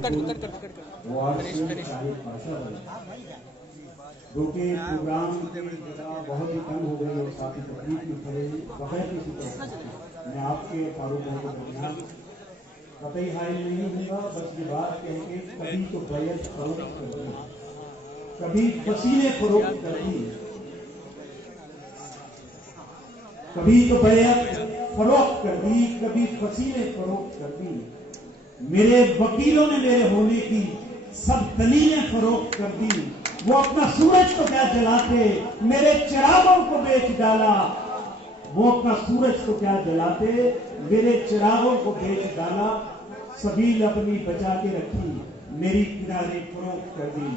وہ آج سے شاہد بادشاہ بنے، جو کہ پروگرام کی جگہ بہت ہی تنگ ہو گئی اور ساتھ ہی تکلیف میں پڑے بغیر کسی طرح میں آپ کے فاروق بھائی کے درمیان قطعی حائل نہیں ہوں گا، بس یہ بات کہہ کے کبھی تو بیعت فروخت کر دی، کبھی پسینے فروخت کر دی، کبھی تو بیعت فروخت کر دی، کبھی پسینے فروخت کر دی، میرے وکیلوں نے میرے ہونے کی سب دلیلیں فروخت کر دی، وہ اپنا سورج کو کیا جلاتے میرے چراغوں کو بیچ ڈالا، وہ اپنا سورج کو کیا جلاتے میرے چراغوں کو بیچ ڈالا، سبیل اپنی بچا کے رکھی میری کنارے فروخت کر دی۔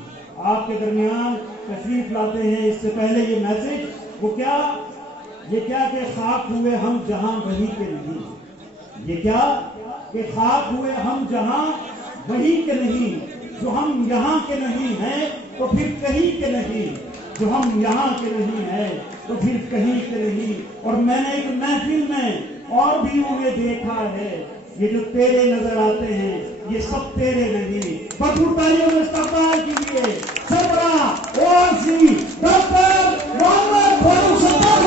آپ کے درمیان تشریف لاتے ہیں، اس سے پہلے یہ میسج وہ کیا، یہ کیا کہ خاک ہوئے ہم جہاں وہی کے نہیں، یہ کیا کہ خاک ہوئے ہم جہاں وہی کے نہیں، جو ہم یہاں کے نہیں ہیں تو پھر کہیں کے نہیں، جو ہم یہاں کے نہیں ہیں تو پھر کہیں کے نہیں۔ اور میں نے ایک محفل میں اور بھی انہیں دیکھا ہے، یہ جو تیرے نظر آتے ہیں یہ سب تیرے نہیں۔ بھرپور تالیوں میں استقبال کیجیے سربراہ اویسی ڈاکٹر محمد فاروق ستار۔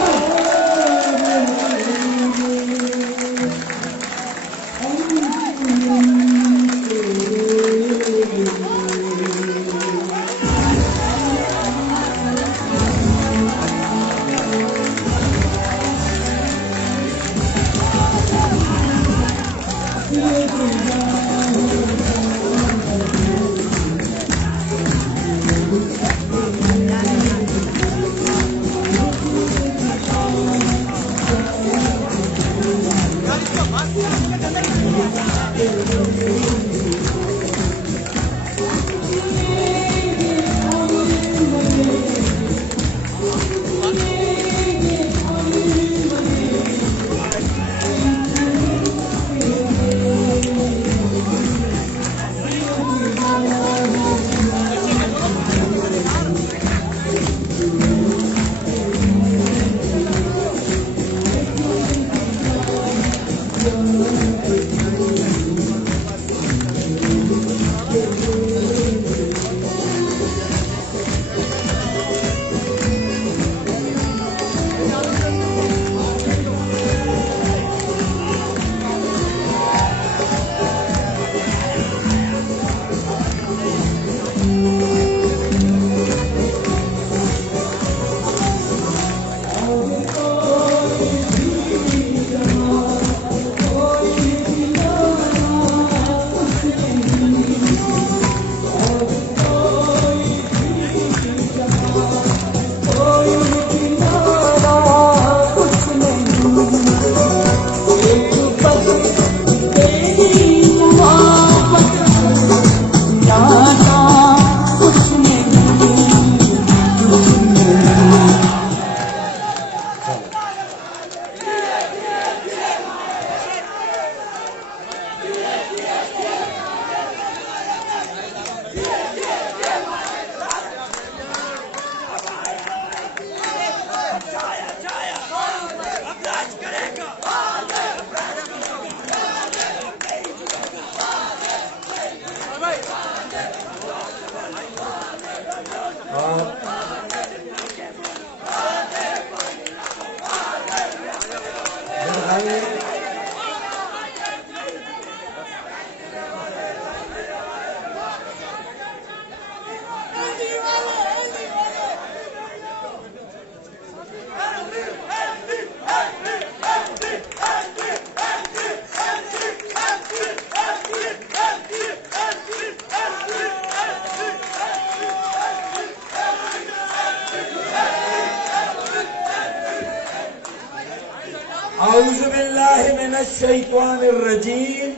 اعوذ باللہ من الشیطان الرجیم،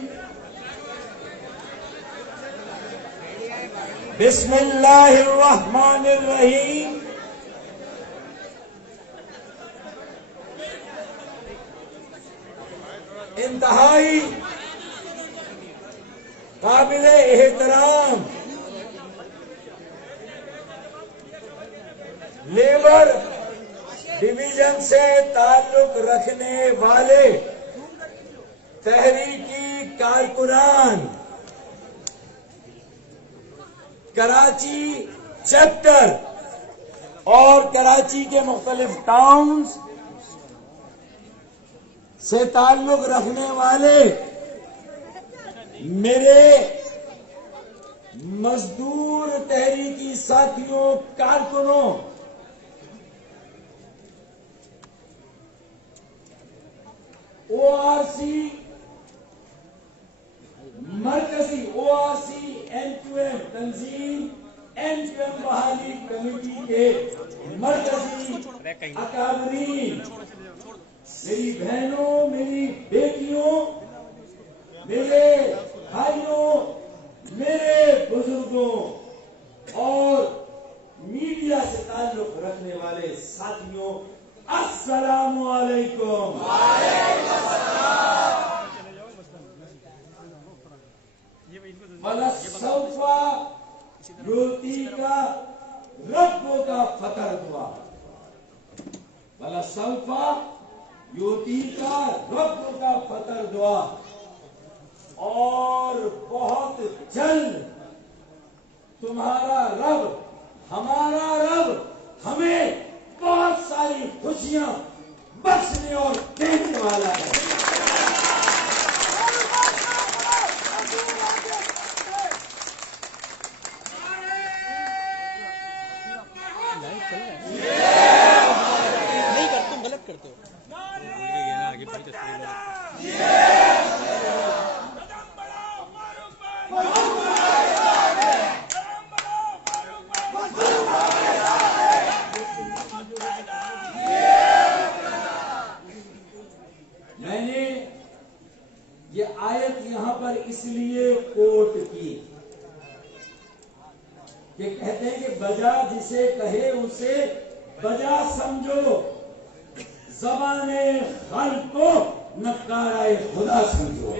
بسم اللہ الرحمن الرحیم۔ انتہائی قابل احترام لیبر ڈویژن سے تعلق رکھنے والے تحریکی کارکنان، کراچی چیپٹر اور کراچی کے مختلف ٹاؤنز سے تعلق رکھنے والے میرے مزدور تحریکی ساتھیوں، کارکنوں، او آر سی مرکزی این کیو ایم تنظیم این کیو ایم بحالی کمیٹی کے مرکزی اکابرین، میری بہنوں، میری بیٹیوں، میرے بھائیوں، میرے بزرگوں اور میڈیا سے تعلق رکھنے والے ساتھیوں، السلام علیکم۔ وَلَسَوْفَ يُعْطِيكَ رَبُّكَ فَتَرْضَىٰ، وَلَسَوْفَ يُعْطِيكَ رَبُّكَ فَتَرْضَىٰ، اور بہت جلد تمہارا رب، ہمارا رب ہمیں بہت ساری خوشیاں بخشنے اور دینے والا ہے۔ میں نے یہ آیت یہاں پر اس لیے کوٹ کی کہ کہتے ہیں کہ بجا جسے کہے اسے بجا سمجھو، زبان خلق کو نکارہ خدا سمجھو۔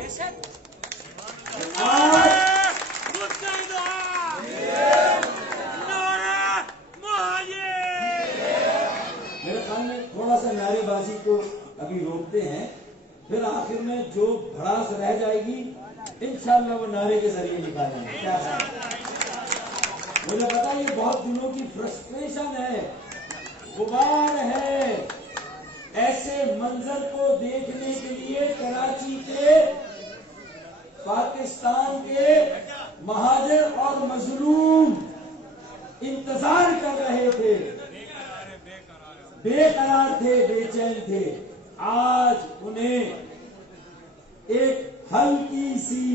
میرے خیال میں تھوڑا سا نعرے بازی کو ابھی روکتے ہیں، پھر آخر میں جو بھڑاس رہ جائے گی انشاءاللہ وہ نعرے کے ذریعے نکالیں گے۔ کیا مجھے پتا یہ بہت دنوں کی فرسٹریشن ہے، غبار ہے، ایسے منظر کو دیکھنے کے لیے کراچی کے، پاکستان کے مہاجر اور مظلوم انتظار کر رہے تھے، بے قرار تھے، بے چین تھے۔ آج انہیں ایک ہلکی سی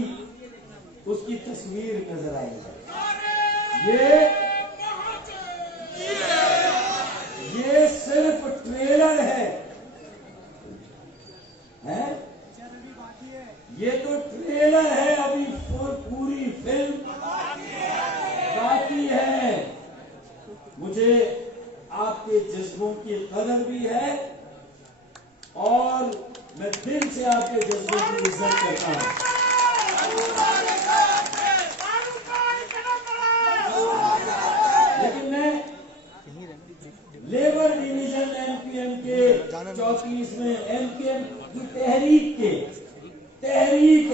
اس کی تصویر نظر آئی ہے۔ یہ صرف ٹریلر ہے، یہ تو ٹریلر ہے، ابھی پوری فلم باقی ہے۔ مجھے آپ کے جذبوں کی قدر بھی ہے اور میں دل سے آپ کے جذبوں کی عزت کرتا ہوں۔ لیکن میں labour division M P M کے 34 ایم پی ایم کی تحریک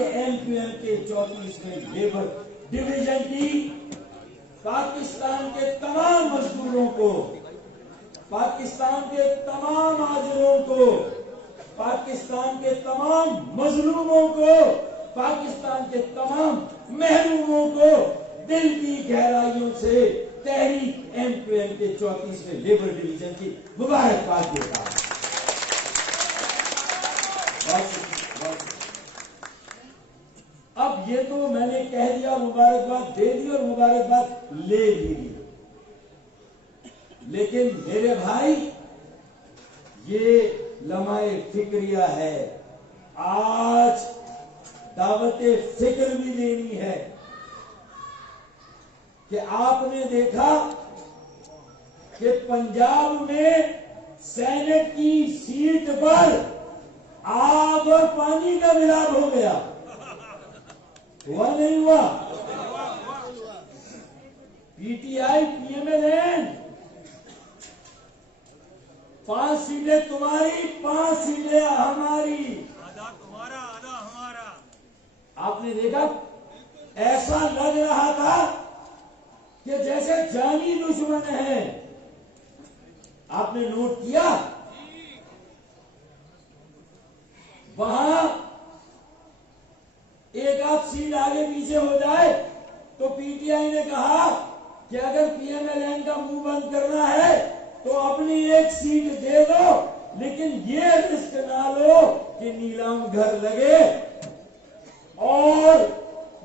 ایم پی ایم کے 34 لیبر ڈویژن کی پاکستان کے تمام مزدوروں کو، پاکستان کے تمام مہاجروں کو، پاکستان کے تمام مظلوموں کو، پاکستان کے تمام محروموں کو دل کی گہرائیوں سے تحریک ایم پی ایم کے 34 لیبر ڈویژن کی مبارکباد دیتا ہوں۔ اب یہ تو میں نے کہہ دیا، مبارکباد دے دی اور مبارکباد لے بھی لی، لیکن میرے بھائی یہ لمحہ فکریہ ہے، آج دعوت فکر بھی دینی ہے کہ آپ نے دیکھا کہ پنجاب میں سینٹ کی سیٹ پر آب اور پانی کا ملاپ ہو گیا، ہوا نہیں ہوا؟ P T I P M L N 5 سیٹیں تمہاری، 5 سیٹیں ہماری، آدھا تمہارا آدھا ہمارا۔ آپ نے دیکھا ایسا لگ رہا تھا کہ جیسے جانی دشمن ہے. آپ نے نوٹ کیا وہاں ایک آدھ سیٹ آگے پیچھے ہو جائے تو پی ٹی آئی نے کہا کہ اگر پی ایم ایل این کا منہ بند کرنا ہے تو اپنی ایک سیٹ دے دو، لیکن یہ رسک نہ لو کہ نیلام گھر لگے اور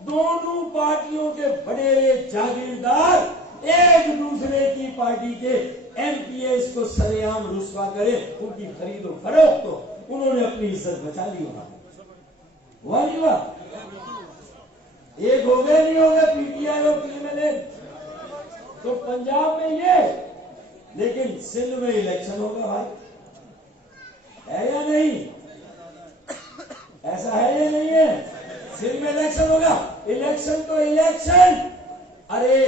دونوں پارٹیوں کے بڑے جاگیردار ایک دوسرے کی پارٹی کے ایم پی ایس کو سرے عام رسوا کرے. ان کی خرید و فروخت تو انہوں نے اپنی عزت بچا لی. ہوا نہیں ہوا؟ ایک ہو گئے نہیں ہو گئے پی ٹی آئی اور پی ایم ایل این. تو پنجاب میں یہ، لیکن سندھ میں الیکشن ہوگا بھائی، ہے یا نہیں؟ ایسا ہے یا نہیں ہے؟ سندھ میں الیکشن ہوگا. الیکشن تو الیکشن، ارے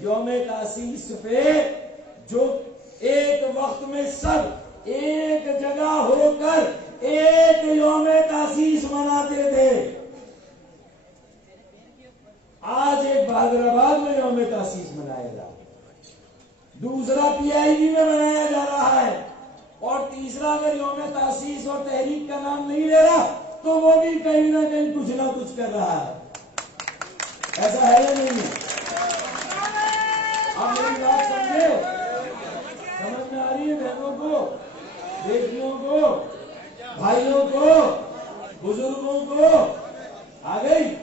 یوم تاسیس پہ جو ایک وقت میں سب ایک جگہ ہو کر ایک یوم تاسیس مناتے تھے، آج ایک بہادر آباد میں یوم تاسیس منایا جا رہا ہے، دوسرا پی آئی بی میں منایا جا رہا ہے، اور تیسرا اگر یوم تاسیس اور تحریک کا نام نہیں لے رہا تو وہ بھی کہیں نہ کہیں کچھ نہ کچھ کر رہا ہے. ایسا ہے یا نہیں ہے؟ آپ میری بات سمجھے؟ سمجھ میں آ رہی ہے بہنوں کو، بیٹیوں کو، بھائیوں کو، بزرگوں کو؟ آ گئی؟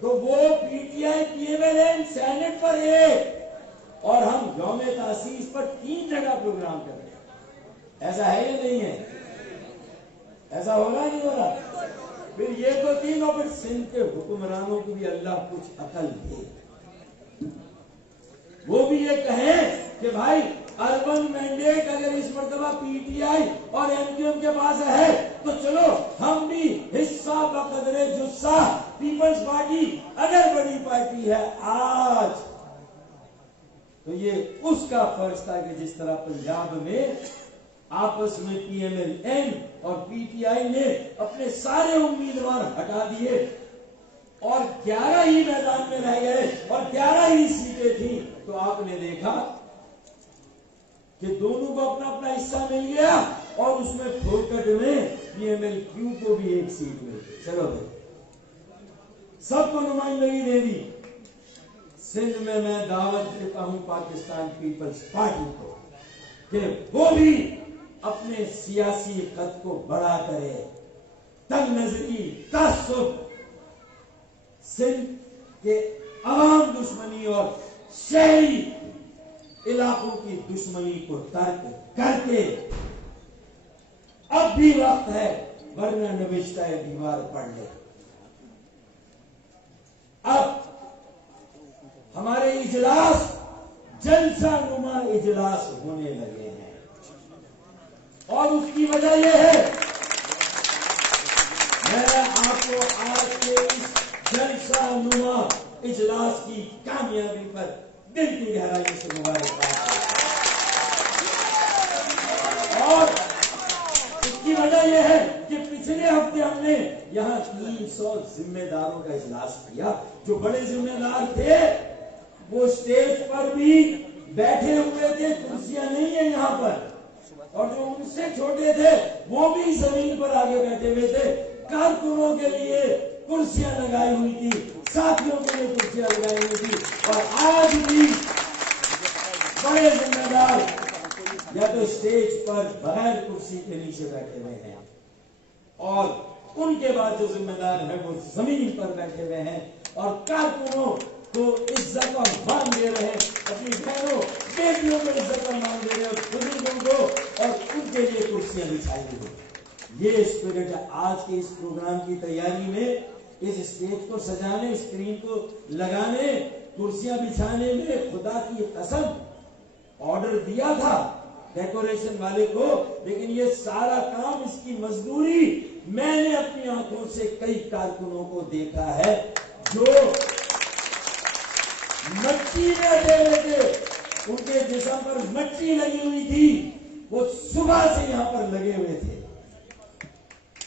تو وہ P T I P M L N Senate پر ایک اور ہم یوم تاسیس پر 3 جگہ پروگرام کر رہے ہیں. ایسا ہے یا نہیں ہے؟ ایسا ہوگا نہیں ہوگا؟ پھر یہ تو تینوں، پھر سندھ کے حکمرانوں کو بھی اللہ کچھ عقل دے، وہ بھی یہ کہیں کہ بھائی اربن مینڈیٹ اگر اس مرتبہ پی ٹی آئی اور ایم کیو ایم کے پاس ہے تو چلو ہم بھی حصہ بقدر جسہ، پیپلز پارٹی اگر بڑی پارٹی ہے آج تو یہ اس کا فرض تھا کہ جس طرح پنجاب میں آپس میں پی ایم ایل این اور پی ٹی آئی نے اپنے سارے امیدوار ہٹا دیے اور 11 ہی میدان میں رہ گئے اور 11 ہی سیٹیں تھیں، تو آپ نے دیکھا کہ دونوں کو اپنا اپنا حصہ مل گیا اور اس میں پھوکٹ میں پی ایم ایل کیو کو بھی ایک سیٹ مل گئی. چلو بھائی سب کو نمائندگی دے دی. سندھ میں دعوت دیتا ہوں پاکستان پیپلز پارٹی کو کہ وہ بھی اپنے سیاسی خط کو بڑا کرے. تنگ نظری، تعصب، سندھ کے عوام دشمنی اور شہری علاقوں کی دشمنی کو ترک کر کے اب بھی وقت ہے، ورنہ نوشتہ دیوار پڑھ لے. اب ہمارے اجلاس جلسہ نما اجلاس ہونے لگے ہیں اور اس کی وجہ یہ ہے، میں آپ کو آج کے اس جلسہ نما اجلاس کی کامیابی پر دل کی گہرائی سے مبارکباد اور اس کی وجہ یہ ہے کہ پچھلے ہفتے ہم نے یہاں 300 ذمہ داروں کا اجلاس کیا. جو بڑے ذمہ دار تھے وہ اسٹیج پر بھی بیٹھے ہوئے تھے، کرسیاں نہیں ہیں یہاں پر، اور جو ان سے چھوٹے تھے وہ بھی زمین پر آگے بیٹھے ہوئے تھے. کارکنوں کے لیے کرسیاں لگائی ہوئی تھی، ساتھیوں کے لیے کرسیاں لگائی ہوئی تھی، اور آج بھی بڑے ذمہ دار یا تو اسٹیج پر بغیر کرسی کے نیچے بیٹھے ہوئے ہیں، اور ان کے بعد جو ذمہ دار ہیں وہ زمین پر بیٹھے ہوئے ہیں اور کارکنوں کو عزت اور مان دے رہے ہیں، اپنی بہنوں بیٹیوں کو عزت اور مان دے رہے ہیں، اور بزرگوں کو اور ان کے لیے کرسیاں بچھائی ہوئی. یہ اسپرٹ ہے. آج کے اس پروگرام کی تیاری میں اس اسٹیج کو سجانے، اسکرین کو لگانے، کرسیاں بچھانے میں خدا کی قسم آرڈر دیا تھا ڈیکوریشن والے کو، لیکن یہ سارا کام، اس کی مزدوری میں نے اپنی آنکھوں سے کئی کارکنوں کو دیکھا ہے جو مٹی میں دے رہے تھے، ان کے جسم پر مٹی لگی ہوئی تھی، وہ صبح سے یہاں پر لگے ہوئے تھے.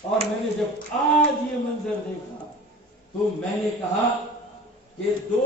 اور میں نے جب آج یہ منظر دیکھا تو میں نے کہا کہ 2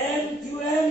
MQM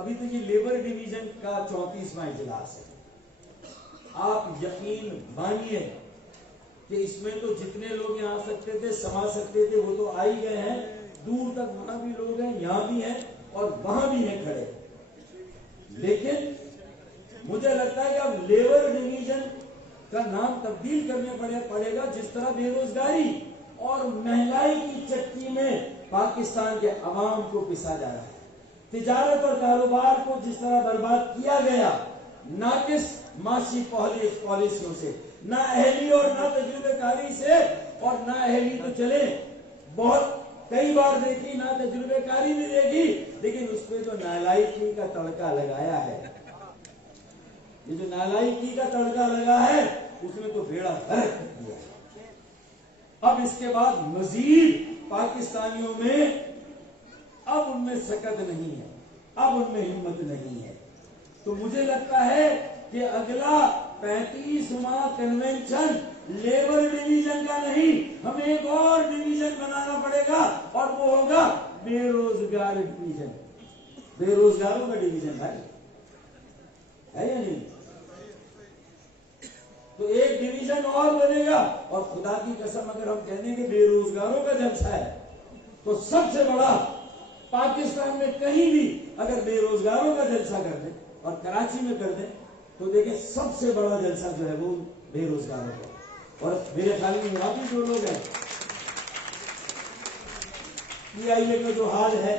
ابھی تو یہ لیبر ڈویژن کا 34واں اجلاس ہے. آپ یقین مانیے کہ اس میں تو جتنے لوگ یہاں آ سکتے تھے سما سکتے تھے وہ تو آ ہی گئے ہیں. دور تک وہاں بھی لوگ ہیں, یہاں بھی ہیں اور وہاں بھی ہیں کھڑے. لیکن مجھے لگتا ہے کہ اب لیبر ڈویژن کا نام تبدیل کرنے پڑے گا. جس طرح بے روزگاری اور مہنگائی کی چکی میں پاکستان کے عوام کو پسا جا رہا ہے, تجارت اور کاروبار کو جس طرح برباد کیا گیا ناقص معاشی پالیسیوں سے, نہ اہلی اور نہ تجربے کاری سے, اور نہ اہلی تو چلے بہت کئی بار دیکھی, نہ تجربے کاری بھی دیکھی, لیکن اس پہ جو نالائکی کا تڑکا لگایا ہے, یہ جو نالائکی کا تڑکا لگا ہے اس میں تو بیڑا غرق کر دیا. اب اس کے بعد مزید پاکستانیوں میں اب ان میں سکت نہیں ہے, اب ان میں ہمت نہیں ہے. تو مجھے لگتا ہے کہ اگلا 35واں کنونشن لیبر ڈویژن کا نہیں, ہمیں ایک اور ڈویژن بنانا پڑے گا, اور وہ ہوگا بے روزگار ڈویژن. بے روزگاروں کا ڈویژن ہے یا نہیں؟ تو ایک ڈویژن اور بنے گا, اور خدا کی قسم اگر ہم کہہ دیں کہ بے روزگاروں کا جلسہ ہے تو سب سے بڑا پاکستان میں کہیں بھی اگر بے روزگاروں کا جلسہ کر دیں اور کراچی میں کر دیں تو دیکھیں سب سے بڑا جلسہ جو ہے وہ بے روزگاروں کا. اور میرے خیال میں یہاں بھی جو لوگ ہیں PIA کا جو حال ہے,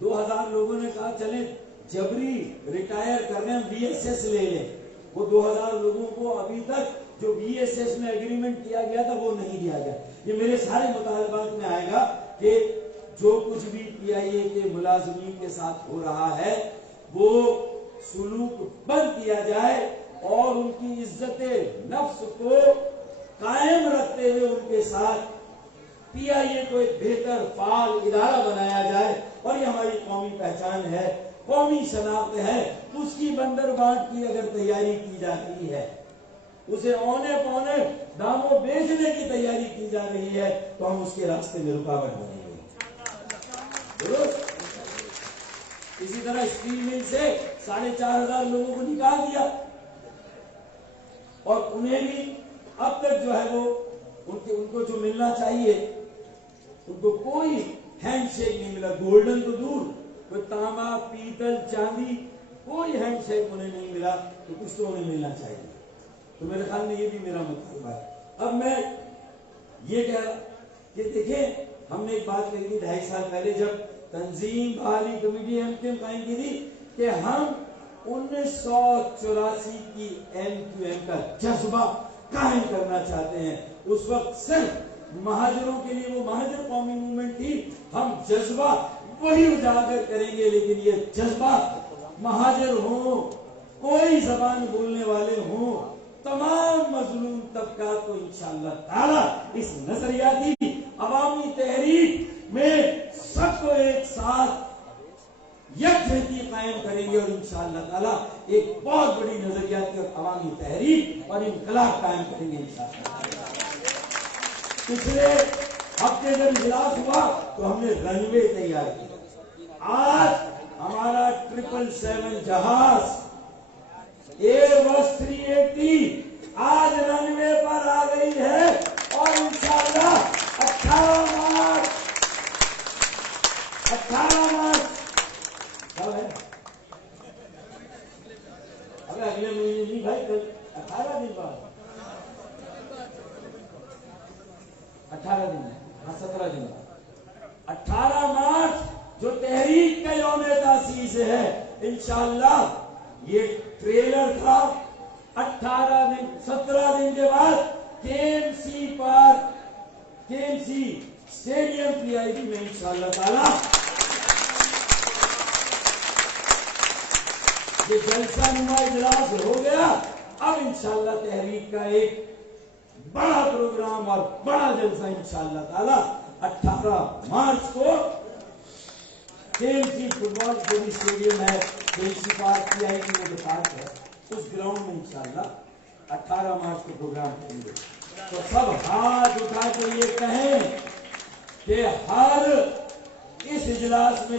2000 لوگوں نے کہا چلیں جبری ریٹائر کرنے ہم VSS لے لیں. وہ 2000 لوگوں کو ابھی تک جو VSS میں ایگریمنٹ کیا گیا تھا وہ نہیں دیا گیا. یہ میرے سارے مطالبات میں آئے گا کہ جو کچھ بھی PIA کے ملازمین کے ساتھ ہو رہا ہے وہ سلوک بند کیا جائے, اور ان کی عزت نفس کو قائم رکھتے ہوئے ان کے ساتھ PIA کو ایک بہتر فعال ادارہ بنایا جائے. اور یہ ہماری قومی پہچان ہے, قومی شناخت ہے, اس کی بندر بانٹ کی اگر تیاری کی جاتی ہے, اسے اونے پونے داموں بیچنے کی تیاری کی جا رہی ہے, تو ہم اس کے راستے میں رکاوٹ بنیں گے. اسی طرح اسٹیل مل سے 4500 لوگوں کو نکال دیا, اور انہیں بھی اب تک جو ہے وہ ان کو جو ملنا چاہیے ان کو کوئی ہینڈ شیک نہیں ملا. گولڈن تو دور, کوئی تانبا پیتل چاندی کوئی ہینڈ شیک انہیں نہیں ملا, تو کچھ تو انہیں ملنا چاہیے. تو میرے خیال میں یہ بھی میرا مطلب ہے. اب میں یہ کہہ رہا کہ دیکھیں ہم نے ایک بات کہی تھی 2.5 سال پہلے جب تنظیم بحالی کمیٹی MQM قائم کی تھی کہ ہم 1984 کی MQM کا جذبہ قائم کرنا چاہتے ہیں. اس وقت صرف مہاجروں کے لیے وہ مہاجر قومی موومنٹ تھی, ہم جذبہ وہی اجاگر کریں گے, لیکن یہ جذبہ مہاجر ہوں, کوئی زبان بولنے والے ہوں, تمام مظلوم طبقات کو انشاءاللہ تعالی اس نظریاتی عوامی تحریک میں سب کو ایک ساتھ یکجہتی قائم کریں گے, اور انشاءاللہ تعالی ایک بہت بڑی نظریاتی اور عوامی تحریک اور انقلاب قائم کریں گے انشاءاللہ. پچھلے ہفتے جب اجلاس ہوا تو ہم نے رن وے تیار کیا. آج ہمارا 777 جہاز ایئربس 380 آج رن وے پر آ گئی ہے, اور انشاءاللہ 18 مارچ اگلے مہینے نہیں بھائی, 18 دن بعد 18 دن 17 دن 18 مارچ جو تحریک کا یوم تاسیس ہے, انشاءاللہ یہ ٹریلر تھا. 17 دن کے بعد KMC park KMC stadium PIB میں انشاءاللہ تعالی یہ جلسہ نما اجلاس ہو گیا. اب انشاءاللہ تحریک کا ایک بڑا پروگرام اور بڑا جلسہ انشاءاللہ تعالی 18 مارچ کو KMC فٹ بال جو بھی اسٹیڈیم ہے, KMC پارک PIB میں جو پارک ہے, اس گراؤنڈ میں انشاءاللہ 18 مارچ کو پروگرام کریں گے. تو سب ہاتھ اٹھا کے یہ کہیں کہ ہر اس اجلاس میں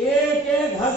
1,000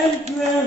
M2M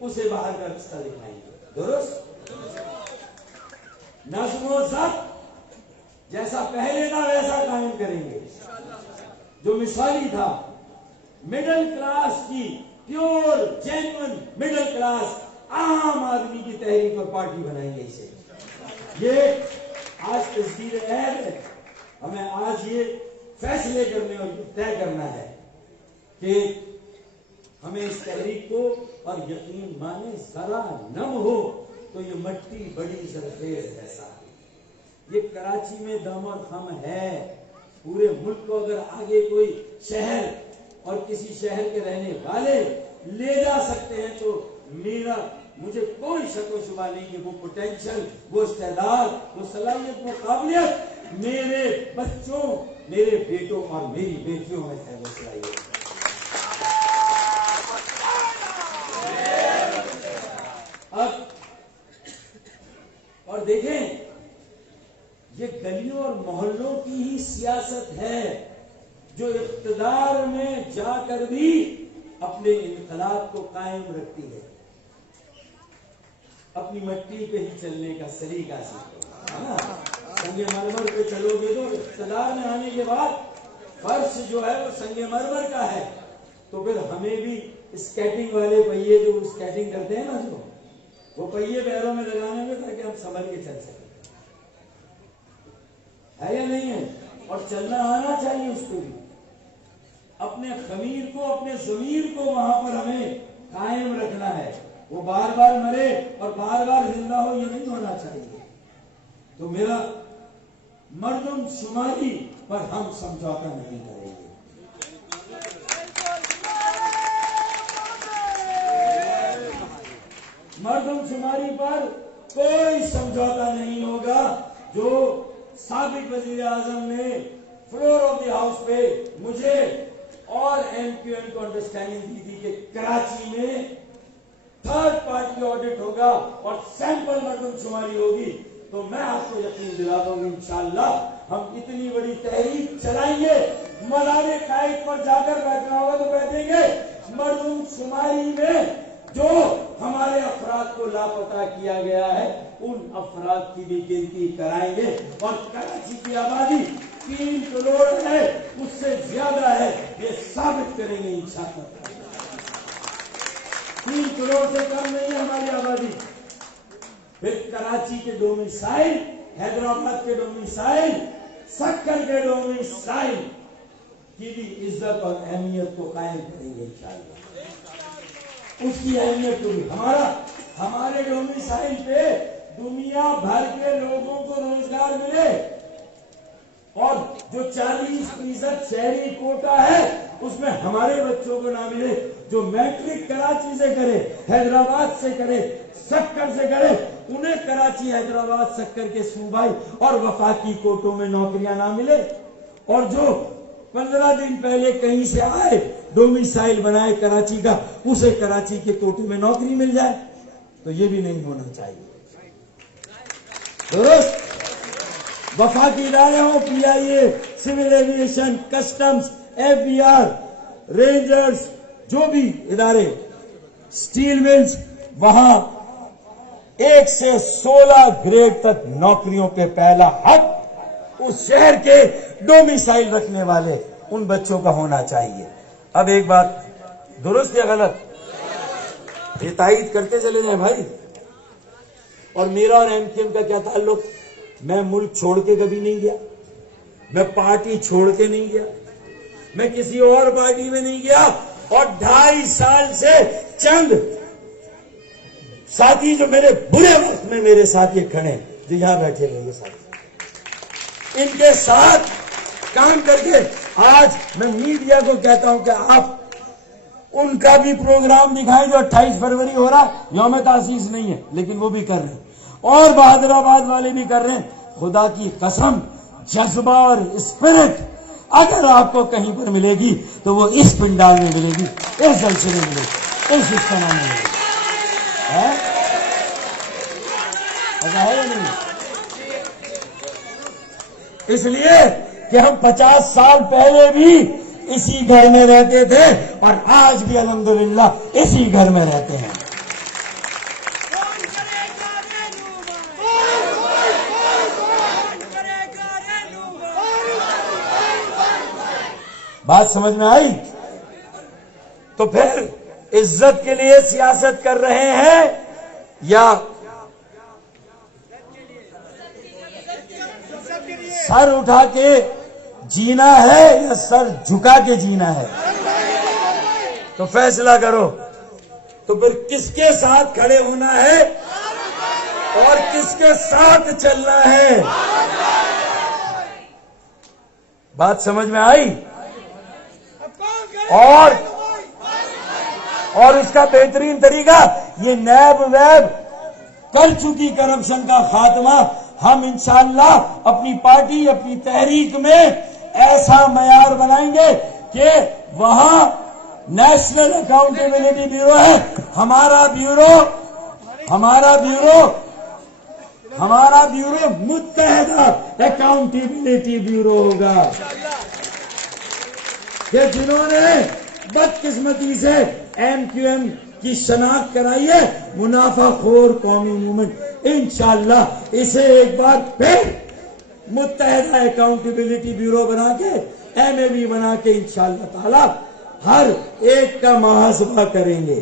اسے باہر کا رستہ دکھائیں گے. درست؟ نظم و ضبط جیسا پہلے تھا ویسا قائم کریں گے جو مثالی تھا. مڈل کلاس کی پیور جینوئن مڈل کلاس عام آدمی کی تحریک اور پارٹی بنائیں گے اسے. یہ آج تصدیق عہد ہے. ہمیں آج یہ فیصلے کرنے اور طے کرنا ہے کہ ہمیں اس تحریک کو، اور یقین مانے ذرا نم ہو تو یہ مٹی بڑی زرخیز ایسا ہے. یہ کراچی میں دم اور خم ہے. پورے ملک کو اگر آگے کوئی شہر اور کسی شہر کے رہنے والے لے جا سکتے ہیں تو مجھے کوئی شک و شبہ نہیں کہ وہ پوٹینشل، وہ استعداد، وہ صلاحیت، وہ قابلیت میرے بچوں، میرے بیٹوں اور میری بیٹیوں میں ہے. وہ صلاحیت اب اور دیکھیں، یہ گلیوں اور محلوں کی ہی سیاست ہے جو اقتدار میں جا کر بھی اپنے انقلاب کو قائم رکھتی ہے. اپنی مٹی پہ ہی چلنے کا سلیقہ سیکھو. سنگ مرمر پہ چلو گے تو اقتدار میں آنے کے بعد فرش جو ہے وہ سنگ مرمر کا ہے، تو پھر ہمیں بھی اسکیٹنگ والے پہیے جو اسکیٹنگ کرتے ہیں نا، جو وہ پہیے پیروں میں لگانے میں تاکہ ہم سنبھل کے چل سکیں. ہے یا نہیں ہے؟ اور چلنا آنا چاہیے اس کو بھی. اپنے خمیر کو، اپنے ضمیر کو وہاں پر ہمیں قائم رکھنا ہے. وہ بار بار مرے اور بار بار زندہ ہو، یہ نہیں ہونا چاہیے. تو میرا مردم شماری پر ہم سمجھوتا نہیں کریں گے. مردم شماری پر کوئی سمجھوتا نہیں ہوگا. جو سابق وزیر اعظم نے فلور آف دی ہاؤس پہ مجھے اور ایم کیو ایم کو انڈرسٹینڈنگ دی تھی کہ کراچی میں تھرڈ پارٹی آڈٹ ہوگا اور سیمپل مردم شماری ہوگی، تو میں آپ کو یقین دلا دوں گا انشاءاللہ ہم اتنی بڑی تحریک چلائیں گے. مزار قائد پر جا کر بیٹھنا ہوگا تو بیٹھیں گے. مردم شماری میں جو ہمارے افراد کو لاپتہ کیا گیا ہے ان افراد کی بھی گنتی کرائیں گے. اور کراچی کی آبادی 3 کروڑ ہے، اس سے زیادہ ہے، یہ ثابت کریں گے انشاءاللہ. 3 کروڑ سے کم نہیں ہے ہماری آبادی. پھر کراچی کے ڈومیسائل، حیدرآباد کے ڈومیسائل، سکر کے ڈومیسائل کی بھی عزت اور اہمیت کو قائم کریں گے انشاءاللہ. اس کی اہمیت کو بھی ہمارے ڈومیسائل پہ دنیا بھر کے لوگوں کو روزگار ملے، اور جو 40% شہری کوٹا ہے اس میں ہمارے بچوں کو نہ ملے. جو میٹرک کراچی سے کرے، حیدرآباد سے کرے، سکر سے کرے، انہیں کراچی، حیدرآباد، سکر کے صوبائی اور وفاقی کوٹوں میں نوکریاں نہ ملے. اور جو 15 دن پہلے کہیں سے آئے، ڈومیسائل بنائے کراچی کا، اسے کراچی کے کوٹے میں نوکری مل جائے. تو یہ بھی نہیں ہونا چاہیے. درست؟ وفاقی ادارے ہوں، P I A, civil aviation, customs, F B R, rangers, جو بھی ادارے، سٹیل ملز، وہاں 1 سے 16 گریڈ تک نوکریوں پہ پہلا حق اس شہر کے ڈومیسائل رکھنے والے ان بچوں کا ہونا چاہیے. اب ایک بات درست یا غلط؟ یہ تائید کرتے چلے جائیں بھائی. اور میرا اور ایم کیو ایم کا کیا تعلق؟ میں ملک چھوڑ کے کبھی نہیں گیا، میں پارٹی چھوڑ کے نہیں گیا، میں کسی اور پارٹی میں نہیں گیا. اور 2.5 سال سے چند ساتھی جو میرے برے وقت میں میرے ساتھ یہ کھڑے، جو یہاں بیٹھے ہوئے یہ ساتھی، ان کے ساتھ کام کر کے آج میں میڈیا کو کہتا ہوں کہ آپ ان کا بھی پروگرام دکھائیں جو 28 فروری ہو رہا. یوم تاسیس نہیں ہے لیکن وہ بھی کر رہے ہیں، اور بہادر آباد والے بھی کر رہے ہیں. خدا کی قسم، جذبہ اور اسپرٹ اگر آپ کو کہیں پر ملے گی تو وہ اس پنڈال میں ملے گی، اس جلسے میں ملے گی، اس اجتماع میں ملے گی. ایسا ہے یا نہیں؟ اس لیے کہ ہم 50 سال پہلے بھی اسی گھر میں رہتے تھے اور آج بھی الحمدللہ اسی گھر میں رہتے ہیں. بات سمجھ میں آئی؟ تو پھر عزت کے لیے سیاست کر رہے ہیں یا سر اٹھا کے جینا ہے یا سر جھکا کے جینا ہے؟ تو فیصلہ کرو. تو پھر کس کے ساتھ کھڑے ہونا ہے اور کس کے ساتھ چلنا ہے؟ بات سمجھ میں آئی؟ اور اس کا بہترین طریقہ یہ نیب ویب کر چکی کرپشن کا خاتمہ. ہم انشاءاللہ اپنی پارٹی اپنی تحریک میں ایسا معیار بنائیں گے کہ وہاں نیشنل اکاؤنٹیبلٹی بیورو ہے. ہمارا بیورو متحدہ اکاؤنٹیبلٹی بیورو ہوگا کہ جنہوں نے بدقسمتی سے ایم کیو ایم کی شناخت کرائی ہے منافع خور قومی موومنٹ. انشاءاللہ اسے ایک بار پھر متحدہ اکاؤنٹیبلٹی بیورو بنا کے ایم اے بی بنا کے انشاءاللہ تعالی ہر ایک کا محاسبہ کریں گے,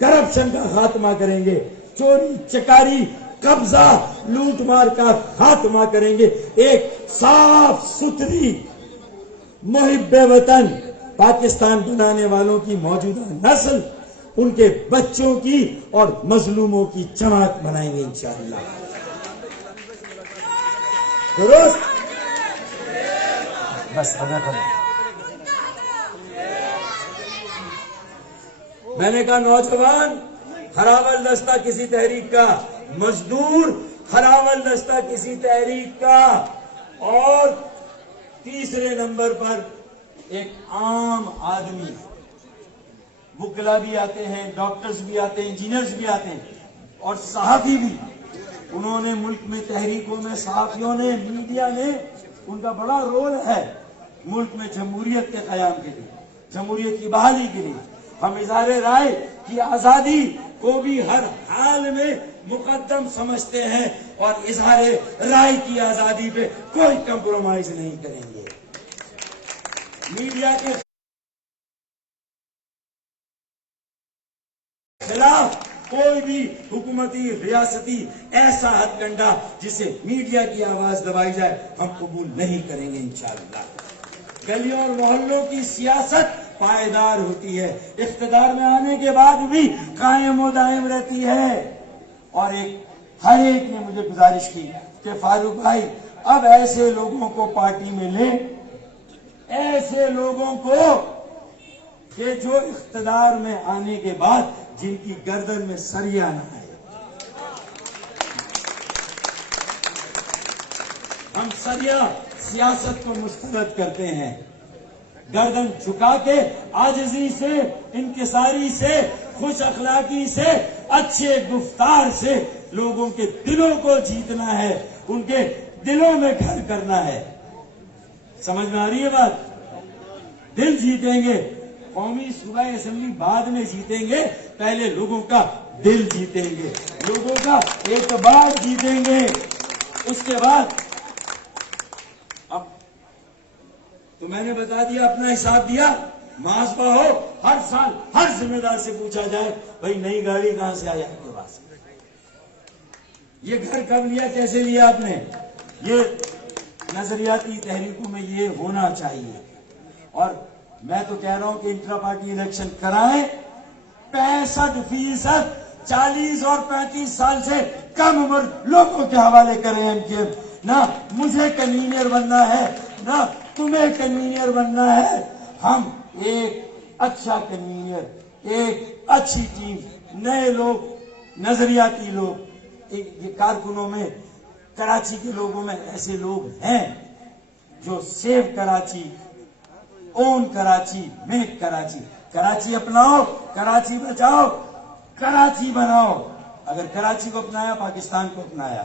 کرپشن کا خاتمہ کریں گے, چوری چکاری قبضہ لوٹ مار کا خاتمہ کریں گے. ایک صاف ستھری محب وطن پاکستان بنانے والوں کی موجودہ نسل ان کے بچوں کی اور مظلوموں کی جماعت بنائیں گے انشاءاللہ. درست؟ بس میں نے کہا نوجوان ہراول دستہ کسی تحریک کا, مزدور ہراول دستہ کسی تحریک کا, اور تیسرے نمبر پر ایک عام آدمی. وکلا بھی آتے ہیں, ڈاکٹرز بھی آتے ہیں, انجینئرز بھی آتے ہیں اور صحافی بھی. انہوں نے ملک میں تحریکوں میں صحافیوں نے میڈیا نے ان کا بڑا رول ہے ملک میں جمہوریت کے قیام کے لیے, جمہوریت کی بحالی کے لیے. ہم اظہار رائے کی آزادی کو بھی ہر حال میں مقدم سمجھتے ہیں اور اظہار رائے کی آزادی پہ کوئی کمپرومائز نہیں کریں گے. میڈیا کے خلاف کوئی بھی حکومتی ریاستی ایسا ہتھ کنڈا جسے میڈیا کی آواز دبائی جائے ہم قبول نہیں کریں گے انشاءاللہ. گلیوں اور محلوں کی سیاست پائیدار ہوتی ہے, اقتدار میں آنے کے بعد بھی قائم و دائم رہتی ہے. اور ہر ایک نے مجھے گزارش کی کہ فاروق بھائی اب ایسے لوگوں کو پارٹی میں لیں, ایسے لوگوں کو کہ جو اقتدار میں آنے کے بعد جن کی گردن میں سریا نہ آئے. ہم سریا سیاست کو مسترد کرتے ہیں. گردن جھکا کے عاجزی سے, انکساری سے, خوش اخلاقی سے, اچھے گفتار سے لوگوں کے دلوں کو جیتنا ہے, ان کے دلوں میں گھر کرنا ہے. سمجھ میں آ رہی ہے بات؟ دل جیتیں گے. قومی صوبائی اسمبلی بعد میں جیتیں گے, پہلے لوگوں کا دل جیتیں گے, لوگوں کا اعتبار جیتیں گے. اس کے بعد اب تو میں نے بتا دیا, اپنا حساب دیا, محاسبہ ہو. ہر سال ہر ذمہ دار سے پوچھا جائے بھائی نئی گاڑی کہاں سے آئی آپ کے پاس, یہ گھر کب لیا, کیسے لیا آپ نے. یہ نظریاتی تحریکوں میں یہ ہونا چاہیے. اور میں تو کہہ رہا ہوں کہ انٹرا پارٹی الیکشن کرائیں. 65% 40 اور 35 سال سے کم عمر لوگوں کے حوالے کریں ایم کیو ایم. نہ مجھے کنوینئر بننا ہے نہ تمہیں کنوینئر بننا ہے. ہم ایک اچھا کنوینئر, ایک اچھی ٹیم, نئے لوگ, نظریاتی لوگ. یہ کارکنوں میں کراچی کے لوگوں میں ایسے لوگ ہیں جو سیو کراچی, اون کراچی, میک کراچی, کراچی اپناؤ, کراچی بچاؤ, کراچی بناؤ. اگر کراچی کو اپنایا پاکستان کو اپنایا.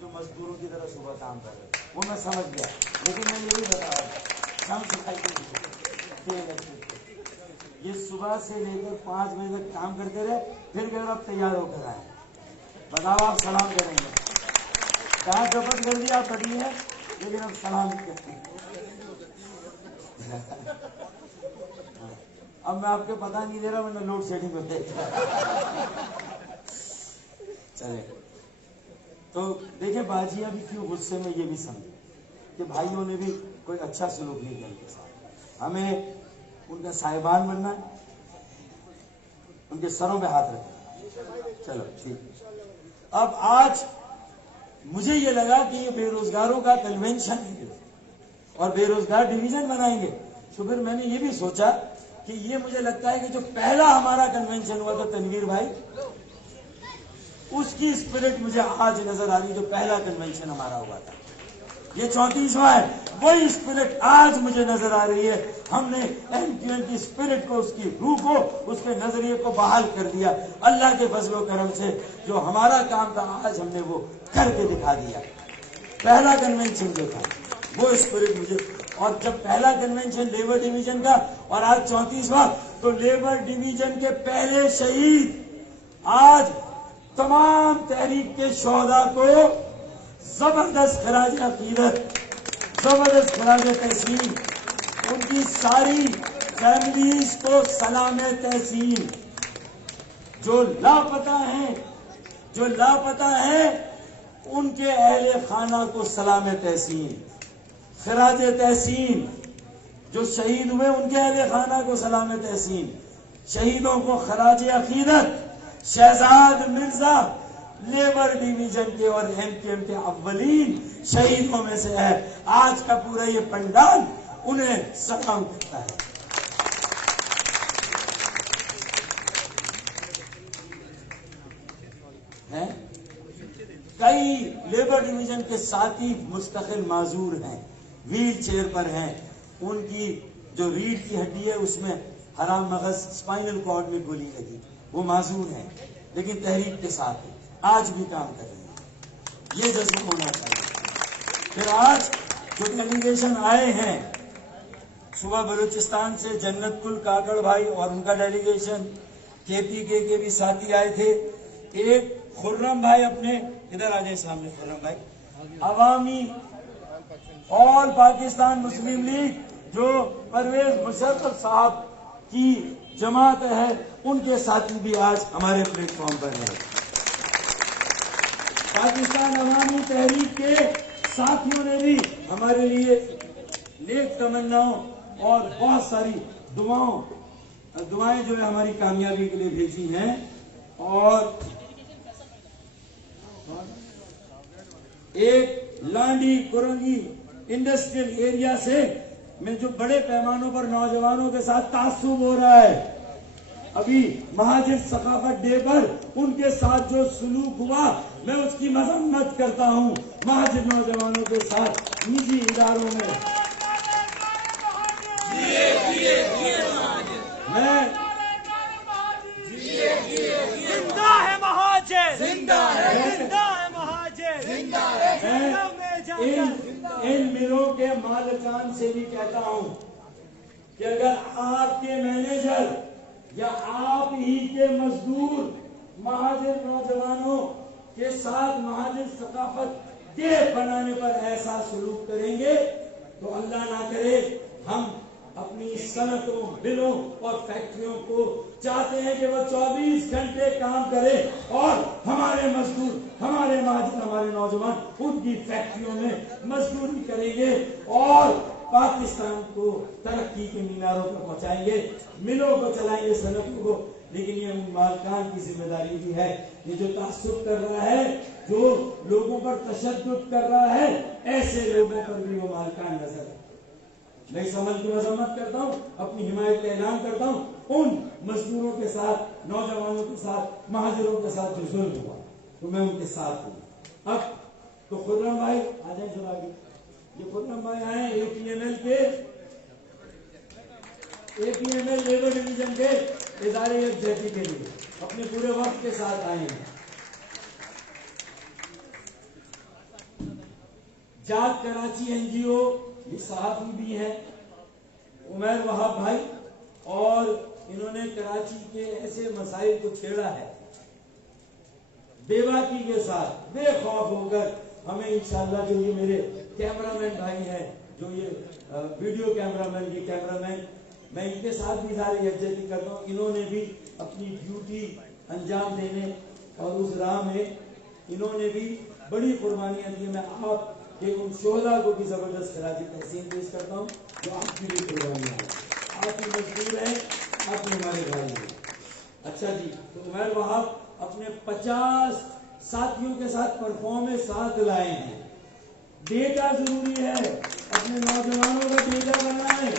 جو مزدوروں کی طرح صبح کام کر رہے ہیں، وہ میں سمجھ گیا، لیکن میں یہ بھی بتا رہا ہوں شام سکھائی یہ صبح سے لے کر 5 بجے تک کام کرتے رہے، پھر کہ آپ تیار ہو کر آئے، بتاؤ آپ سلام کریں گے؟ کہاں ڈپٹ کر دیا آپ پڑھی ہے، لیکن اب سلام کرتے ہیں۔ اب میں آپ کو پتا نہیں دے رہا، ورنہ لوڈ شیڈنگ ہوتے چلے تو دیکھیں باجی ابھی کیوں غصے میں، یہ بھی سمجھے کہ بھائیوں نے بھی کوئی اچھا سلوک نہیں کیا ان کے ساتھ، ہمیں ان کا صاحبان بننا ہے، ان کے سروں پہ ہاتھ رکھنا۔ چلو ٹھیک، اب آج مجھے یہ لگا کہ یہ بے روزگاروں کا کنونشن ہے اور بے روزگار ڈویژن بنائیں گے، تو پھر میں نے یہ بھی سوچا کہ یہ مجھے لگتا ہے کہ جو پہلا ہمارا کنونشن ہوا تھا تنویر بھائی، اس کی اسپرٹ مجھے آج نظر آ رہی، جو پہلا کنونشن ہمارا ہوا تھا، یہ 34واں ہے، وہی اسپرٹ آج مجھے نظر آ رہی ہے۔ ہم نے ایم کیو ایم کی اسپرٹ کو، اس کی روح کو، اس کے نظریے کو بحال کر دیا اللہ کے فضل و کرم سے۔ جو ہمارا کام تھا آج ہم نے وہ کر کے دکھا دیا۔ پہلا کنونشن جو تھا وہ اسپرٹ مجھے، اور جب پہلا کنونشن لیبر ڈویژن کا اور آج 34واں، تو لیبر ڈویژن کے پہلے شہید آج تمام تحریک کے شہداء کو زبردست خراج عقیدت، زبردست خراج تحسین، ان کی ساری فیملیز کو سلام تحسین، جو لاپتہ ہیں ان کے اہل خانہ کو سلام تحسین، خراج تحسین، جو شہید ہوئے ان کے اہل خانہ کو سلام تحسین، شہیدوں کو خراج عقیدت۔ شہزاد مرزا لیبر ڈویژن کے اور ایم کیو ایم کے اولین شہیدوں میں سے ہے، آج کا پورا یہ پنڈال انہیں سلام کرتا ہے۔ کئی لیبر ڈویژن کے ساتھی مستقل معذور ہیں، ویل چیئر پر ہیں، ان کی جو ریڑھ کی ہڈی ہے اس میں حرام مغز اسپائنل کارڈ میں گولی لگی، وہ معذور ہیں لیکن تحریک کے ساتھ ہیں، آج بھی کام کر رہے ہیں، یہ جذبہ ہونا چاہیے۔ پھر آج جو ڈیلیگیشن آئے ہیں صوبہ بلوچستان سے، جنت گل کاکڑ بھائی اور ان کا ڈیلیگیشن، کے پی کے بھی ساتھی آئے تھے، ایک خرم بھائی اپنے ادھر آ جائیں سامنے، خرم بھائی عوامی آل پاکستان مسلم لیگ جو پرویز مشرف صاحب کی جماعت ہے، ان کے ساتھی بھی آج ہمارے پلیٹ فارم پر ہیں۔ پاکستان عوامی تحریک کے ساتھیوں نے بھی ہمارے لیے نیک تمناؤں اور بہت ساری دعائیں جو ہے ہماری کامیابی کے لیے بھیجی ہیں۔ اور ایک لانڈی کرنگی انڈسٹریل ایریا سے میں جو بڑے پیمانوں پر نوجوانوں کے ساتھ تعصب ہو رہا ہے، ابھی مہاجر ثقافت ڈے پر ان کے ساتھ جو سلوک ہوا میں اس کی مذمت کرتا ہوں۔ مہاجر نوجوانوں کے ساتھ نجی اداروں میں میں زندہ ہے مہاجر، زندہ ہے مہاجر، ان ملوں کے مالکان سے بھی کہتا ہوں کہ اگر آپ کے مینیجر یا آپ ہی کے مزدور مہاجر نوجوانوں کے ساتھ مہاجر ثقافت ڈے بنانے پر ایسا سلوک کریں گے تو اللہ نہ کرے ہم اپنی صنعتوں، ملوں اور فیکٹریوں کو چاہتے ہیں کہ وہ 24 گھنٹے کام کرے اور ہمارے مزدور، ہمارے مہاجر، ہمارے نوجوان ان کی فیکٹریوں میں مزدوری کریں گے اور پاکستان کو ترقی کے میناروں پر پہنچائیں گے، ملوں کو چلائیں گے، صنعتوں کو۔ لیکن یہ ان مالکان کی ذمہ داری بھی ہے، یہ جو تعصب کر رہا ہے، جو لوگوں پر تشدد کر رہا ہے، ایسے لوگوں پر بھی وہ مالکان نظر ہے۔ میں اس عمل کی مذمت کرتا ہوں، اپنی حمایت کا اعلان کرتا ہوں ان مزدوروں کے ساتھ، نوجوانوں کے ساتھ، مہاجروں کے ساتھ جو ظلم ہوا تو میں ان کے ساتھ ہوں۔ اب تو خرم بھائی آ جائیں ذرا آگے، یہ خرم بھائی آئے A P M L labour division کے ادارے یکجہتی کے لیے اپنے پورے وقت کے ساتھ آئے ہیں۔ جات کراچی NGO یہ صحافی بھی ہیں عمیر وہاب بھائی، اور انہوں نے کراچی کے ایسے مسائل کو چھیڑا ہے بے باکی کے ساتھ، بے خوف ہو کر ہمیں انشاءاللہ. جو یہ میرے کیمرامین بھائی ہیں، جو یہ ویڈیو کیمرامین، یہ کیمرامین، میں ان کے ساتھ بھی ساری یکجہتی کرتا ہوں. انہوں نے بھی اپنی ڈیوٹی انجام دینے اور اس راہ میں انہوں نے بھی بڑی قربانیاں دی. میں آپ کے ان شہداء کو بھی زبردست کراچی تحسین پیش کرتا ہوں جو آپ کی بھی قربانیاں ہیں. آپ کی مزدور ہیں، آپ بھی ہمارے بھائی ہیں. اچھا جی، تو عمیر وہاب اپنے 50 ساتھیوں کے ساتھ پرفارمنس ساتھ لائے ہیں. بیٹا ضروری ہے، اپنے نوجوانوں کا بیٹا بننا ہے،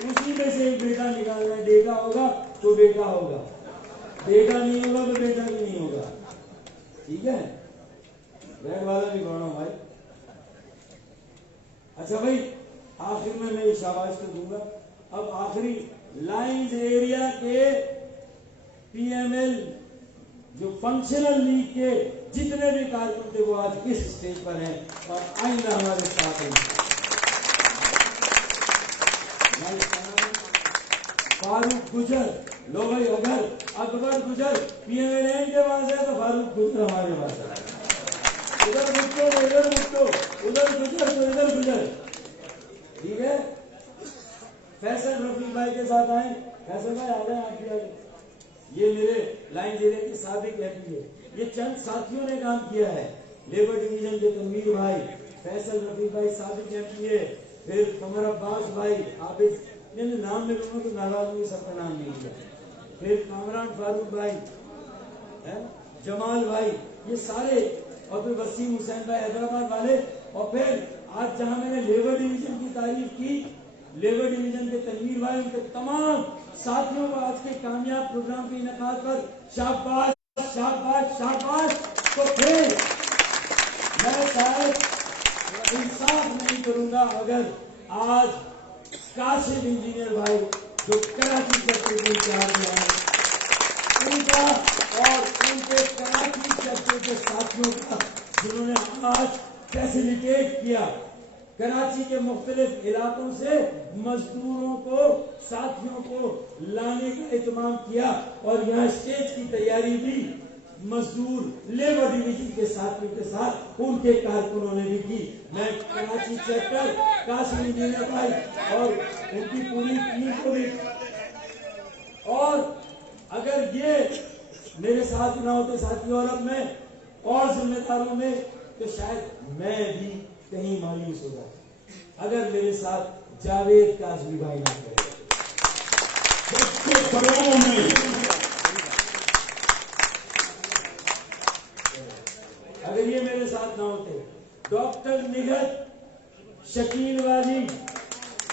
اسی میں سے ایک بیٹا نکالنا ہے. بیٹا ہوگا تو بیٹا ہوگا، بیٹا نہیں ہوگا تو بیٹا بھی نہیں ہوگا. ٹھیک ہے، بیٹ والا بھی بڑھنا بھائی. اچھا بھائی، آخر میں یہ شاباش کو دوں گا. اب آخری لائنز ایریا کے PML جو فنکشنل لیگ کے جتنے بھی کارکن تھے وہ آج کس اسٹیج پر ہیں اور آئندہ ہمارے ساتھ ہیں. فاروق گجر، لو بھائی، اگر اکبر گجر PML کے پاس ہے تو فاروق گجر ہمارے پاس ہے. ادھر مٹو ادھر مٹو، ادھر گجر تو ادھر گجر. ٹھیک ہے، فیصل رفیق بھائی کے ساتھ آئیں. فیصل بھائی آ جائیں، آپ بھی آ جائیں. یہ میرے لائن ایریا کے سابق MP ہے. یہ چند ساتھیوں نے کام کیا ہے. لیبر ڈویژن کے تنویر بھائی، فیصل رفیق بھائی سابق MP ہے. پھر قمر عباس بھائی، عابد، نام میں لوں تو ناراض ہوئی، سب کا نام نہیں لیا. پھر کامران فاروق بھائی، جمال بھائی، یہ سارے، اور پھر وسیم حسین بھائی حیدرآباد والے. اور پھر آج جہاں میں نے لیبر ڈویژن کی تعریف کی، لیبر ڈویژن کے تنویر بھائی، ان کے تمام ساتھیوں کو آج کے کامیاب پروگرام کے انعقاد پر شاباش شاباش شاباش. تو پھر میں شاید انصاف نہیں کروں گا اگر آج کاشف انجینئر بھائی جو کراچی چیپٹر کے انچارج ہیں، ان کا اور ان کے کراچی چیپٹر کے ساتھیوں کا، جنہوں نے آج فیسیلیٹیٹ کیا کراچی کے مختلف علاقوں سے مزدوروں کو، ساتھیوں کو لانے کا اہتمام کیا، اور یہاں اسٹیج کی تیاری بھی مزدور لیبر ڈویژن کے ساتھیوں کے ساتھ ان کے کارکنوں نے بھی کی. میں کراچی چیپٹر، کاشف انجینئر بھائی اور ان کی پوری ٹیم کو بھی، اور اگر یہ میرے ساتھ نہ ہوتے ساتھی اور اب میں اور ذمہ داروں میں، تو شاید میں بھی کہیں مایوس ہو جاتا اگر میرے ساتھ جاوید کاظمی بھائی نہ کرے. اگر یہ میرے ساتھ نہ ہوتے، ڈاکٹر نگہت، شکیل والی،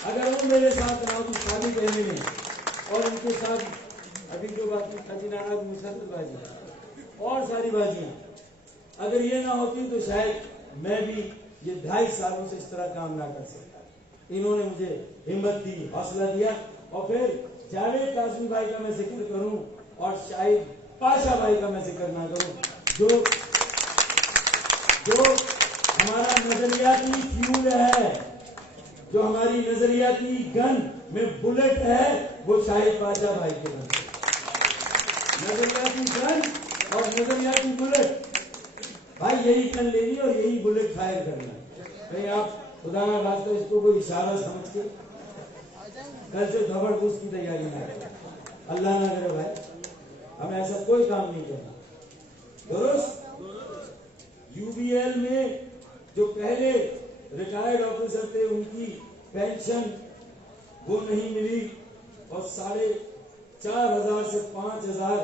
اگر وہ میرے ساتھ نہ ہوتی، شادی بہنیں نے، اور ان کے ساتھ ابھی جو باقی خزینہ مسرت بازی اور ساری بازیاں، اگر یہ نہ ہوتی تو شاید میں بھی یہ 2.5 سالوں سے اس طرح کام نہ کر سکتا. انہوں نے مجھے ہمت دی، حوصلہ دیا. اور پھر جاوید کاظمی بھائی کا میں ذکر کروں اور شاہد پاشا بھائی کا میں ذکر نہ کروں، جو ہمارا نظریاتی فیول ہے، جو ہماری نظریاتی گن میں بلٹ ہے، وہ شاہد پاشا بھائی کے گن. نظریاتی گن اور نظریاتی بلٹ، بھائی یہی گن لینی اور یہی بلٹ فائر کرنا. کہیں آپ خدا نہ خواستہ اس کو کوئی اشارہ سمجھ کے کل سے دھبڑ پوس کی تیاری نہ کرے. اللہ نہ کرے بھائی، ہمیں ایسا کوئی کام نہیں کرنا. درست UBL میں جو پہلے ریٹائرڈ آفیسر تھے، ان کی پینشن وہ نہیں ملی، اور 4,500 سے 5,000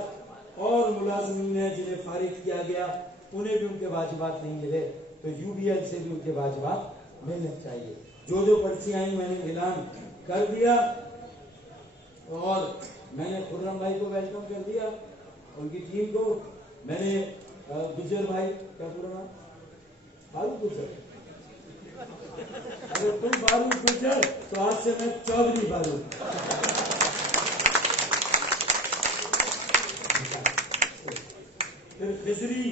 اور ملازمین ہیں جنہیں فارغ کیا گیا، انہیں بھی ان کے واجبات نہیں ملے. تو UBL سے بھی ان کے واجبات ملنے چاہیے. جو پرچیاں آئیں میں نے اعلان کر دیا، اور میں نے خرم بھائی کو ویلکم کر دیا، ان کی ٹیم کو. میں نے گجر بھائی، کیا پورا نام؟ فاروق گجر. اگر تم فاروق گجر تو آج سے میں چودھری فاروق. پھر خضری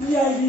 PIB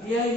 PIB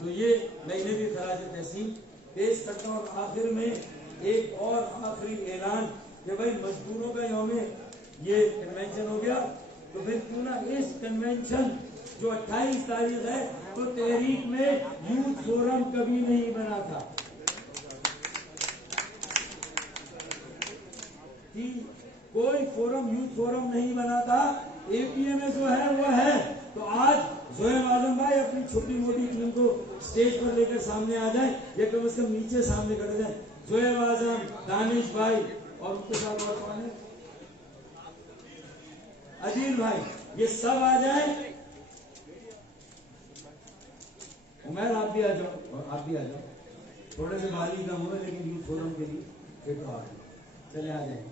تو یہ میں انہیں بھی خراج تحسین پیش کرتا ہوں. اور آخر میں ایک اور آخری اعلان کہ بھائی مزدوروں کا یوم یہ کنونشن ہو گیا تو پھر کیوں نہ اس کنونشن جو 28 تاریخ ہے تو تحریک میں یوتھ فورم کبھی نہیں بنا تھا. کوئی فورم یوتھ فورم نہیں بنا تھا. اے پی ایم ایس جو ہے وہ ہے. تو آج زہیب اعظم بھائی اپنی چھوٹی موٹی ٹیم کو اسٹیج پر لے کر سامنے آ جائیں یا کم از کم نیچے سامنے کر جائیں. زہیب اعظم, دانش بھائی اور ان کے ساتھ اور کون ہے, عدیل بھائی, یہ سب آ جائیں. عمیر آپ بھی آ جاؤ, آپ بھی آ جاؤ. تھوڑے سے بالی کم ہوئے لیکن یوتھ فورم کے لیے ایک تو آ جائیں. چلے آ جائیں.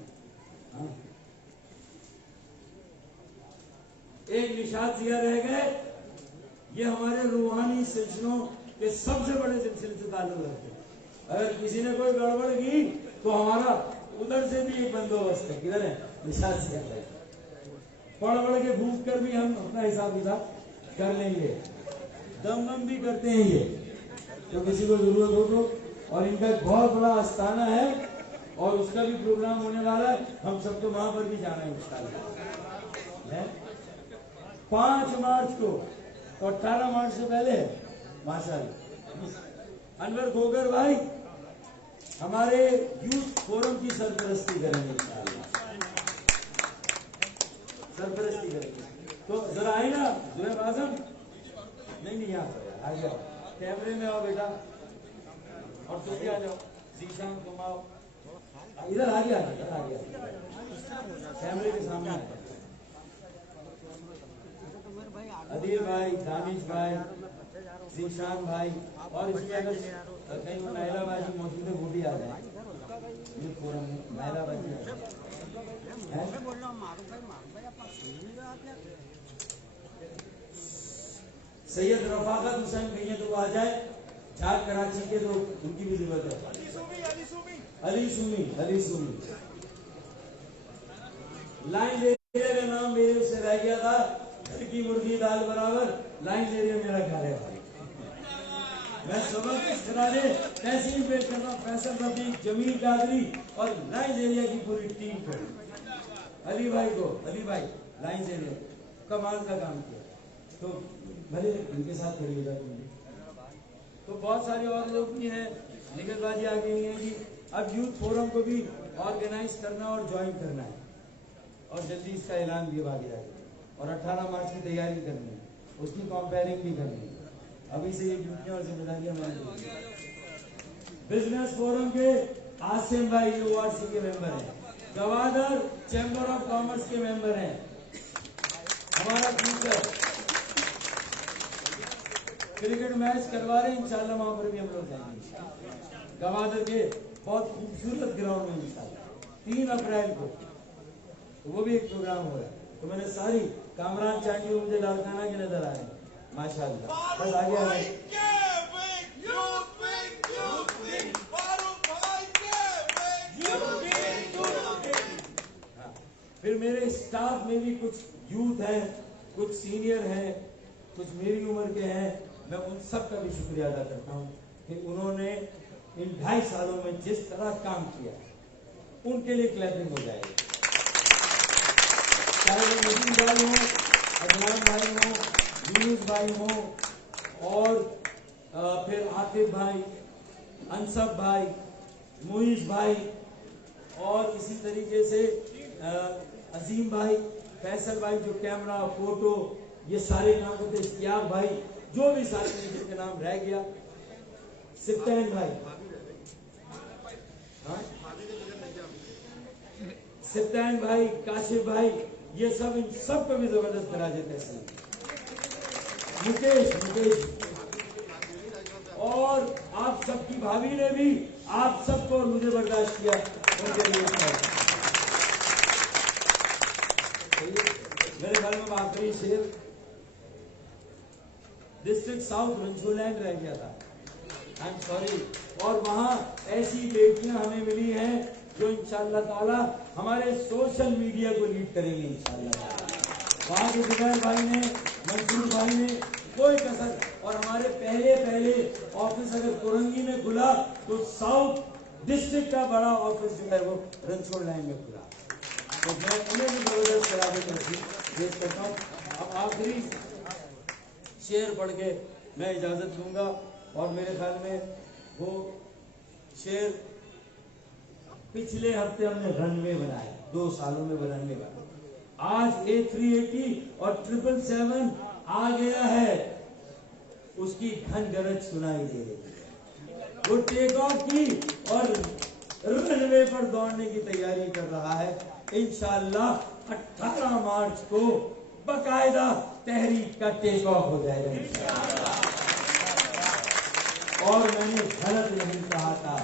ایک نشاد ضیاء رہ گئے. یہ ہمارے روحانی سلسلوں کے سب سے بڑے سلسلے سے تعلق رکھتے ہیں. اگر کسی نے کوئی گڑبڑ کی تو ہمارا ادھر سے بھی ایک بندوبست ہے. کدھر ہے نشاد ضیاء بھائی؟ پڑھ پڑھ کے بھوک کر بھی ہم اپنا حساب کتاب کر لیں گے. دم بھی کرتے ہیں یہ تو کسی کو ضرورت ہو تو. اور ان کا ایک بہت بڑا آستانہ ہے اور اس کا بھی پروگرام ہونے والا ہے. ہم سب کو وہاں پر بھی جانا ہے انشاءاللہ. 5 مارچ کو اور 18 مارچ سے پہلے ماشاءاللہ انور گوگر بھائی ہمارے یوتھ فورم کی سرپرستی کریں گے انشاءاللہ. سرپرستی کریں گے تو ذرا آئے نا زہیب اعظم. نہیں یہاں پر آ جاؤ, کیمرے میں آؤ بیٹا. اور تم بھی آ جاؤ. ذیشان تم آؤ ادھر. آ گیا کیمرے کے سامنے. عدیل بھائی, دانش بھائی, ذیشان بھائی اور اس میں اگر کہیں نائلہ بھائی کی موجود ہے وہ بھی آ جائیں. یہ فورم میں نائلہ بھائی سید رفاقت حسین کہیں تو آ جائے. جھاگ کراچی کے تو ان کی بھی ضرورت ہے. علی سومی لائن ایریا کا نام میرے سے رہ گیا تھا. گھر کی مرغی دال برابر. لائن ایریا میرا گھر ہے بھائی. میں سبق سرانے تحصیل پیش کرنا فیصل رفیق, جمیل قادری اور لائن ایریا کی پوری ٹیم کو. علی بھائی کو, علی بھائی لائن ایریا کمال کا کام کیا. تو بھلے ان کے ساتھ کھڑی ہو جاتی ہے. تو بہت سارے اور لوگ بھی ہیں. نگل بازی آگے نہیں ہے جی. اب یوتھ فورم کو بھی آرگنائز کرنا اور جوائن کرنا ہے اور جلدی اس کا اعلان بھی آگے جائے. اور 18 مارچ کی تیاری کرنی ہے, اس کی کمپیئرنگ بھی کرنی ہے. ابھی سے یہ ڈیوٹیاں اور ذمہ داریاں ہماری. بزنس فورم کے عاصم بھائی او آر سی کے ممبر ہیں. گوادر چیمبر آف کامرس کے ممبر ہیں. ہمارا فیوچر کرکٹ میچ کروا رہے ہیں انشاءاللہ. وہاں پر بھی ہم لوگ جائیں گے. گوادر کے بہت خوبصورت گراؤنڈ میں انشاءاللہ 3 اپریل کو وہ بھی ایک پروگرام ہو رہا ہے. تو میں نے ساری کامران چانڈی مجھے لاڑکانہ کے نظر آ رہے ہیں ماشاءاللہ. بس آگے آ رہے ہیں. پھر میرے اسٹاف میں بھی کچھ یوتھ ہیں, کچھ سینئر ہیں, کچھ میری عمر کے ہیں. میں ان سب کا بھی شکریہ ادا کرتا ہوں کہ انہوں نے ان 2.5 سالوں میں جس طرح کام کیا ان کے لیے کلیپنگ ہو جائے گی. چاہے وہ ندیم بھائی ہوں, عدنان بھائی ہوں, یونس بھائی ہوں اور پھر عاطف بھائی, انصب بھائی, معیز بھائی اور اسی طریقے سے عظیم بھائی, فیصل بھائی جو کیمرہ فوٹو یہ سارے کام ہوتے, اشتیاق بھائی جو بھی ساتھی جن کے نام رہ گیا, سپتین بھائی, سپتین بھائی, کاشف بھائی, یہ سب ان سب کو بھی زبردست کرا دیتے ہیں. مکیش اور آپ سب کی بھابھی نے بھی آپ سب کو اور مجھے برداشت کیا. ان کے لیے میرے گھر میں آخری شیر ڈسٹرکٹ ساؤتھ رنچولینڈ رہ گیا تھا. I am sorry. اور وہاں ایسی بیٹیاں ہمیں ملی ہیں جو انشاءاللہ تعالی ہمارے سوشل میڈیا کو لیڈ کریں گے انشاءاللہ. وہاں کے زبیر بھائی نے, منصور بھائی نے کوئی کسر. اور ہمارے پہلے آفس اگر کرنگی میں کھلا تو ساؤتھ ڈسٹرکٹ کا بڑا آفس جو ہے وہ رنچوڑ لائن میں کھلا. تو میں انہیں بھی زبردست قیادت پیش کرتا ہوں. اب آخری شعر پڑھ کے میں اجازت دوں گا. اور میرے خیال میں وہ شعر پچھلے ہفتے ہم نے رن وے بنایا, 2 سالوں میں رن وے بنا. آج A380 اور 777 آ گیا ہے, اس کی گھن گرج سنائی دے رہی ہے. وہ ٹیک آف کی اور رن وے پر دوڑنے کی تیاری کر رہا ہے. انشاءاللہ 18 مارچ کو باقاعدہ تحریک کا ٹیک آف ہو جائے گا انشاءاللہ. اور میں نے غلط نہیں کہا تھا,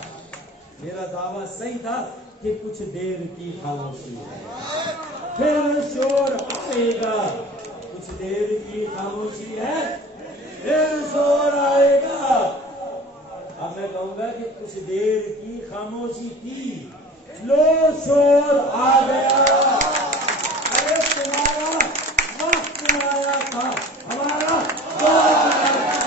میرا دعویٰ صحیح تھا کہ کچھ دیر کی خاموشی ہے, پھر شور آئے گا. کچھ دیر کی خاموشی ہے, پھر شور آئے گا. اب میں کہوں گا کہ کچھ دیر کی خاموشی تھی, لو شور آ گیا. ارے تمہارا وقت آیا تھا, ہمارا شور آیا تھا.